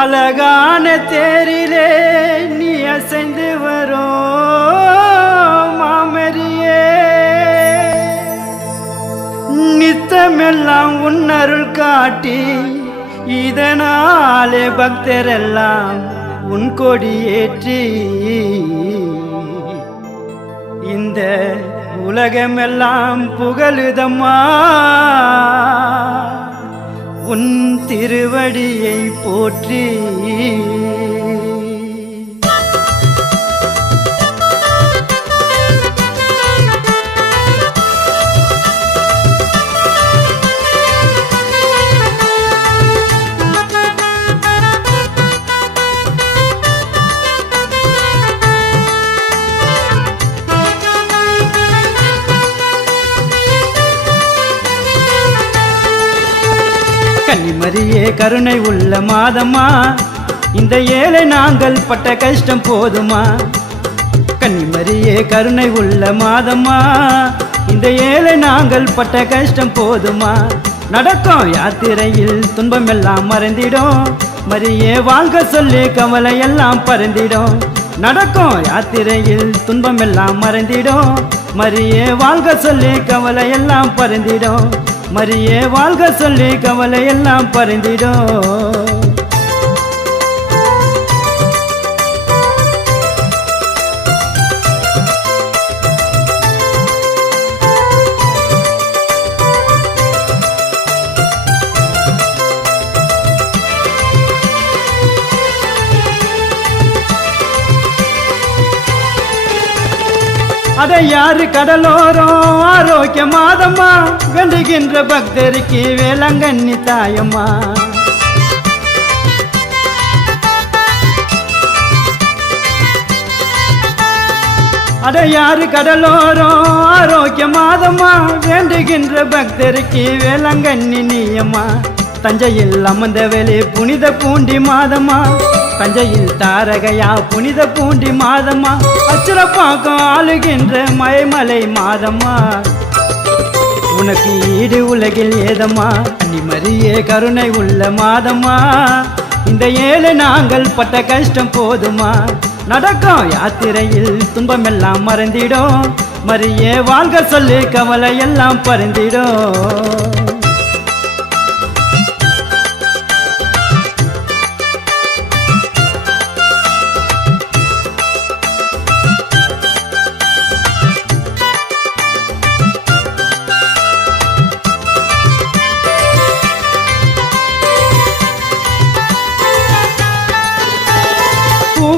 அழகான தேரிலே நீ அசைந்து வரும் மாமரியே, நித்தமெல்லாம் உன்னருள் காட்டி இதனாலே பக்தரெல்லாம் உன் கொடி ஏற்றி இந்த உலகமெல்லாம் புகழுதம்மா உன் திருவடியை போற்றி. கன்னிமரியே கருணை உள்ள மாதம்மா, இந்த ஏழை நாங்கள் பட்ட கஷ்டம் போதுமா. கன்னிமரியே கருணை உள்ள மாதம்மா, இந்த ஏழை நாங்கள் பட்ட கஷ்டம் போதுமா. நடக்கும் யாத்திரையில் துன்பமெல்லாம் மறைந்திடும், மரியே வாழ்க சொல்லி கவலை எல்லாம் பறந்திடும். நடக்கும் யாத்திரையில் துன்பமெல்லாம் மறைந்திடும், மரியே வாழ்க சொல்லி கவலை எல்லாம் பறந்திடும். மரியே வாழ்க சொல்லி கவலை எல்லாம் பறந்திடும். அதை யாரு கடலோரம் ஆரோக்கிய மாதம்மா, வேண்டுகின்ற பக்தருக்கு வேளாங்கண்ணி தாயம்மா. அதை யாரு கடலோரம் ஆரோக்கிய மாதம்மா, வேண்டுகின்ற பக்தருக்கு வேளாங்கண்ணி நீயம்மா. தஞ்சையில் அமர்ந்த வேலை புனித பூண்டி மாதம்மா, தஞ்சையில் தாரகையா புனித பூண்டி மாதம்மா. அச்சிரப்பாக்கம் ஆளுகின்ற மயமலை மாதம்மா, உனக்கு ஈடு உலகில் ஏதம்மா. கன்னிமரியே கருணை உள்ள மாதம்மா, இந்த ஏழை நாங்கள் பட்ட கஷ்டம் போதுமா. நடக்கும் யாத்திரையில் துன்பமெல்லாம் மறந்திடும், மரியே வாழ்க சொல்லி கவலை எல்லாம் பறந்திடும்.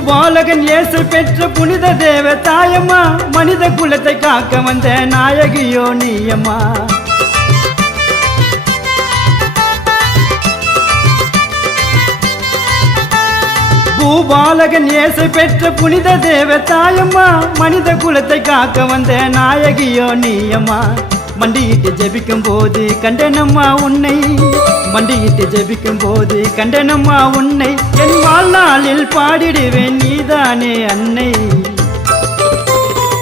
பாலகன் இயேசு பெற்ற புனித தேவ தாயம்மா, மனித குலத்தை காக்க வந்த நாயகியோ நீயம்மா. பூபாலகன் இயேசு பெற்ற புனித தேவ தாயம்மா, மனித குலத்தை காக்க வந்த நாயகியோ நீயம்மா. மண்டியிட்டு ஜெபிக்கும் போது கண்டனம்மா உன்னை, மண்டியிட்டு ஜெபிக்கும் போது கண்டனம்மா உன்னை. என் வாழ்நாளில் பாடிடுவேன் நீதானே அன்னை,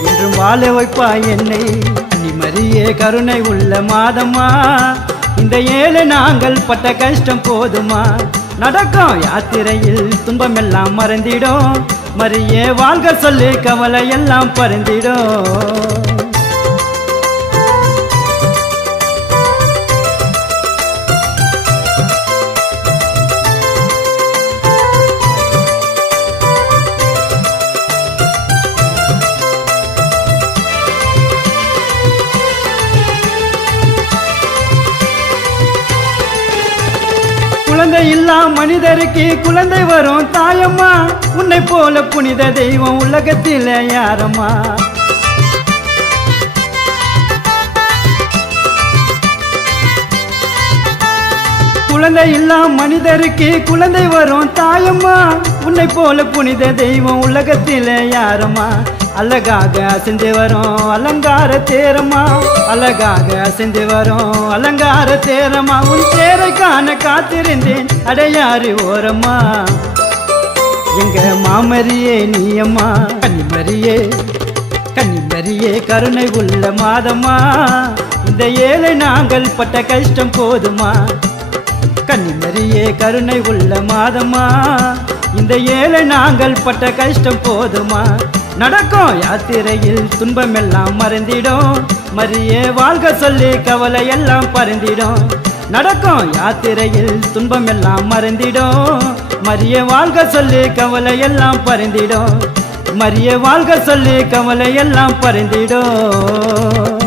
என்றும் வாழ வைப்பாய் என்னை. கன்னிமரியே கருணை உள்ள மாதம்மா, இந்த ஏழை நாங்கள் பட்ட கஷ்டம் போதுமா. நடக்கும் யாத்திரையில் துன்பமெல்லாம் மறந்திடும், மரியே வாழ்க சொல்லி கவலை எல்லாம் பறந்திடும். குழந்தை இல்லா மனிதருக்கு குழந்தை வரும் தாயம்மா, உன்னை போல புனித தெய்வம் உலகத்தில் யாரம்மா. குழந்தை இல்லா மனிதருக்கு குழந்தை வரும் தாயம்மா, உன்னை போல புனித தெய்வம் உலகத்தில் யாரம்மா. அழகாக அசைந்து வரும் அலங்கார தேரம்மா, அழகாக அசைந்து வரும் அலங்கார தேரம்மா. உன் தேரை காண காத்திருந்தேன் அடையாறு ஓரம்மா, எங்க மாமரியே நீயம்மா. கன்னிமரியே கன்னிமரியே கருணை உள்ள மாதம்மா, இந்த ஏழை நாங்கள் பட்ட கஷ்டம் போதுமா. கன்னிமரியே கருணை உள்ள மாதம்மா, இந்த ஏழை நாங்கள் பட்ட கஷ்டம் போதுமா. நடக்கும் யாத்திரையில் துன்பமெல்லாம் மறைந்திடும், மரியே வாழ்க சொல்லி கவலை எல்லாம் பறந்திடும். நடக்கும் யாத்திரையில் துன்பமெல்லாம் மறைந்திடும், மரியே வாழ்க சொல்லி கவலை எல்லாம் பறந்திடும். மரியே வாழ்க சொல்லி கவலை எல்லாம் பறந்திடும்.